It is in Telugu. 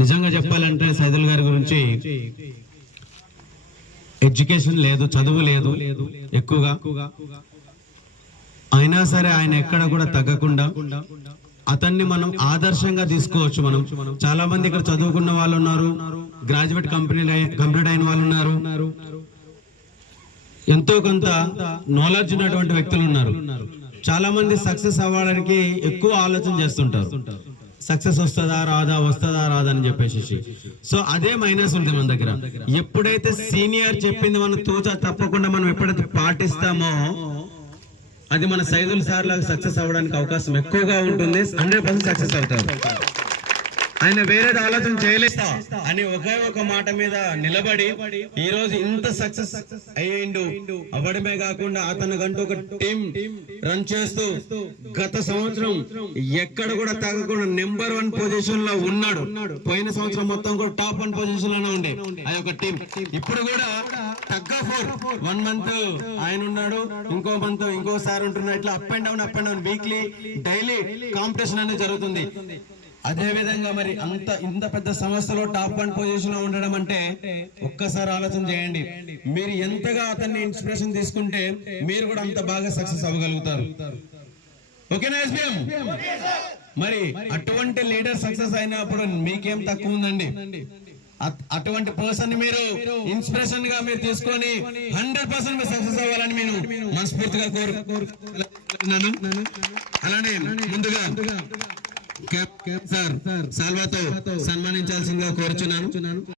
నిజంగా చెప్పాలంటే సైదుల్ గారి గురించి ఎడ్యుకేషన్ లేదు, చదువు లేదు ఎక్కువగా, అయినా సరే ఆయన ఎక్కడ కూడా తగ్గకుండా అతన్ని మనం ఆదర్శంగా తీసుకోవచ్చు. మనం చాలా మంది ఇక్కడ చదువుకున్న వాళ్ళు ఉన్నారు, గ్రాడ్యుయేట్ కంప్లీట్ అయిన వాళ్ళు ఉన్నారు, ఎంతో కొంత నాలెడ్జ్ ఉన్నటువంటి వ్యక్తులు ఉన్నారు. చాలా మంది సక్సెస్ అవ్వడానికి ఎక్కువ ఆలోచన చేస్తుంటారు, సక్సెస్ వస్తుందా రాదా అని చెప్పేసి. సో అదే మైనస్ ఉంటుంది మన దగ్గర. ఎప్పుడైతే సీనియర్ చెప్పింది మనం తోచా తప్పకుండా మనం ఎప్పుడైతే పాటిస్తామో అది మన సైదుల్ సార్ లాగా సక్సెస్ అవ్వడానికి అవకాశం ఎక్కువగా ఉంటుంది. 100% సక్సెస్ అవుతారు. ఆయన వేరేది ఆలోచన చేయలేస్తా అని ఒకే ఒక మాట మీద నిలబడి ఈ రోజు ఇంత సక్సెస్ అయ్యిండు. అవ్వడమే కాకుండా అతనికంటూ ఒక టీం రన్ చేస్తూ గత సంవత్సరం ఎక్కడ కూడా తగ్గకుండా నెంబర్ 1 పొజిషన్ లో ఉన్నాడు. పోయిన సంవత్సరం మొత్తం కూడా టాప్ 1 పొజిషన్ లోనే ఉండే ఆ యొక్క టీం. ఇప్పుడు కూడా తగ్గ 1 మంత్ ఆయన ఉన్నాడు, ఇంకో మంత్ ఇంకోసారి ఉంటున్నాడు. ఇట్లా up and down weekly daily competition అనేది జరుగుతుంది. అదే విధంగా మరి ఇంత పెద్ద సంస్థలో టాప్ 1 పొజిషన్ లో ఉండడం అంటే ఒక్కసారి ఆలోచన చేయండి. మీరు ఎంతగా అతన్ని ఇన్స్పిరేషన్ తీసుకుంటే మీరు కూడా అంత బాగా సక్సెస్ అవ్వగలుగుతారు. ఓకేనా ఎస్బిఎం? మరి అటువంటి లీడర్ సక్సెస్ అయినప్పుడు మీకేం తక్కువ ఉందండి? అటువంటి పర్సన్ మీరు ఇన్స్పిరేషన్ గా మీరు తీసుకొని 100% మీరు సక్సెస్ అవ్వాలని నేను మనస్ఫూర్తిగా కోరుకుంటున్నాను. అలానే ముందుగా సార్ సాల్వాతో సన్మానించాల్సిందిగా కోరుచున్నాను.